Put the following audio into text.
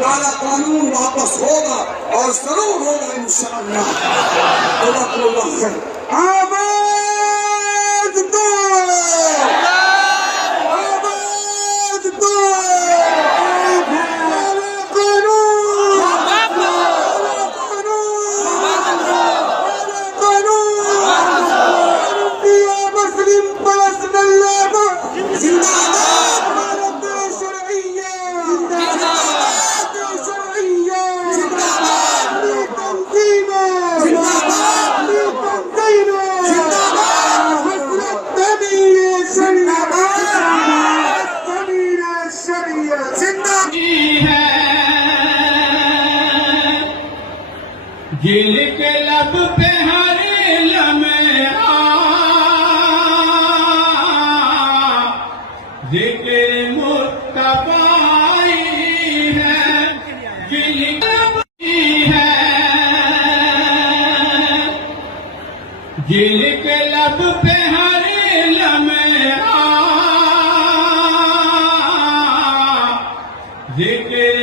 काला कानून वापस होगा और जरूर होगा इंशाअल्लाह। आवाज दो, आवाज दो, दिल के लब पे हर लम्हे जिक्र मुस्तफा है, दिल के लब है, दिल के लब पे हर लम्हे जिक्र